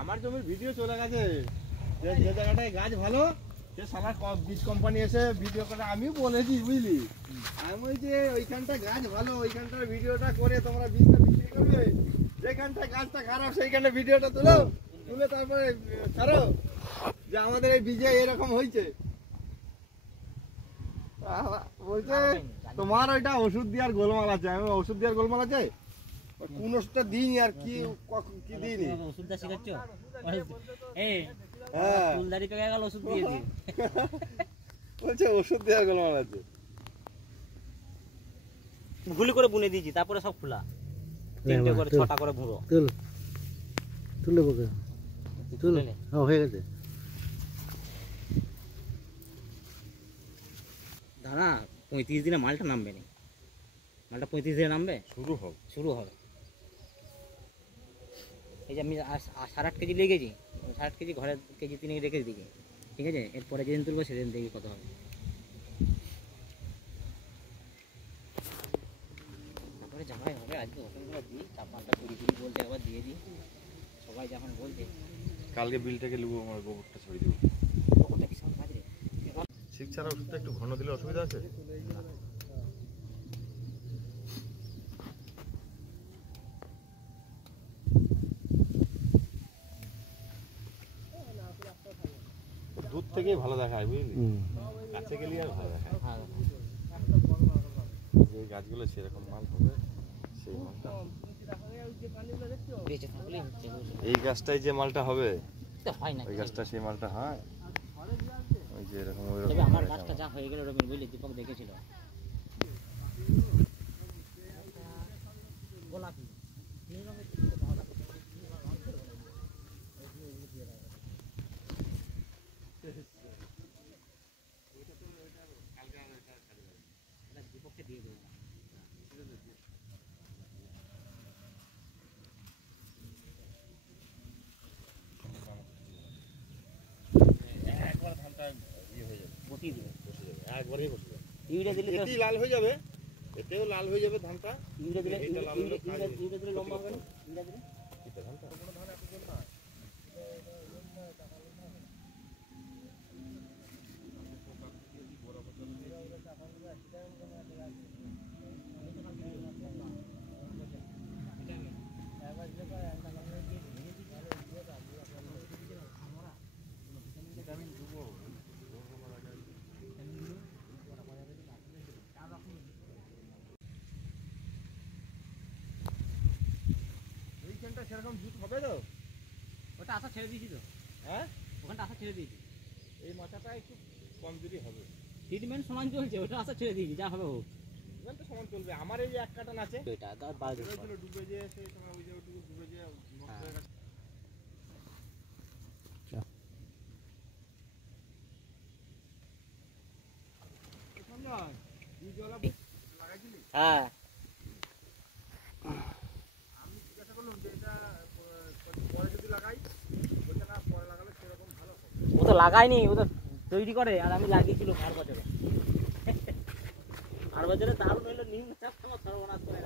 আমার জমির ভিডিও চলে গেছে যে জায়গাটায় গাছ ভালো সে সারা বীজ কোম্পানি এসে ভিডিও করে আমিও বলেছি বুঝলি আমি ওই যে ওইখানটা গাছ ভালো ওইখানটার ভিডিওটা করে তোমরা বীজটা বিক্রি করবে যেখানটা গাছটা খারাপ সেইখানে ভিডিওটা তুলে তারপরে ছাড়ো যে আমাদের এই বীজে এরকম হয়েছে বলছে তোমার ওইটা ওষুধ দেওয়ার গোলমাল আছে আমি ওষুধ দেওয়ার গোলমাল আছে কোন ওষুধটা দিইনি আর কি কি দিইনি ওষুধটা শিখাচ্ছ ফুলদারি পেকে গেল ওষুধ দিয়ে দিই বলছে ওষুধ দেওয়ার গোলমাল আছে গুলি করে বুনে দিয়েছি তারপরে সব খোলা তিনটে করে ছটা করে ভুঁড়ো তুলে বকে তুলে হয়ে গেছে দাদা 35 দিনে মালটা নামবে না মালটা 35 দিনে নামবে শুরু হবে এই যে আমি 8.5 কেজি লেগেছি 8.5 কেজি ঘরে কেজি 3 রেখে দিই ঠিক আছে এরপরে যেদিন তুলবো সেদিন দেখি কত হবে তারপরে জামাই হবে আজকে ওষুধগুলো দিই চাপানটা কুড়ি বলতে আবার দিয়ে দিই সবাই যখন বলছে কালকে বিলটাকে নেবো আমার গোবরটা ছড়িয়ে দেবো গোবরটা কি সব কাজে ঠিক ছাড়া ওষুধটা একটু ঘন দিলে অসুবিধা আছে দুধ থেকেই ভালো দেখায় বুঝলি কাছে গেলে আর ভালো দেখায় যে গাছগুলো সেরকম মাল হবে সেই মালটা এই গাছটাই যে মালটা হবে ওই গাছটা সেই মালটা হয় ওই যে এরকম আমার গাছটা যা হয়ে গেল রবিন বুঝলি দীপক দেখেছিল গোলাপি দীপককে দিয়ে দেবো ইউরিয়া দিলে এতেই লাল হয়ে যাবে এতেও লাল হয়ে যাবে ধানটা ইউরিয়া দিলে লম্বা হবে না ইউরিয়া দিলে ধানটা কোনো ধান এত জল না এইখানটা সেরকম জুত হবে তো ওটা আশা ছেড়ে দিয়েছি তো হ্যাঁ ওখানটা আশা ছেড়ে দিয়েছি এই মাথাটা একটু কমজোরি হবে ট্রিটমেন্ট সমান চলছে ওটা আশা ছেড়ে দিয়েছি যা হবে হোক ইভেন তো সমান চলবে আমার এই যে এক কাটা আছে এটা তার বাজে ডুবে যে সেই তোমার ওই যে ওটুকু ডুবে যে নষ্ট হয়ে গেছে হ্যাঁ আমি জিজ্ঞাসা করলাম যে এটা পরে যদি লাগাই বলছে না পরে লাগালে সেরকম ভালো হবে ও তো লাগায়নি ও তো তৈরি করে আর আমি লাগিয়েছিল 8 বছরে 8 বছরে দারুণ হইলো নিম চাপ সর্বনাশ করে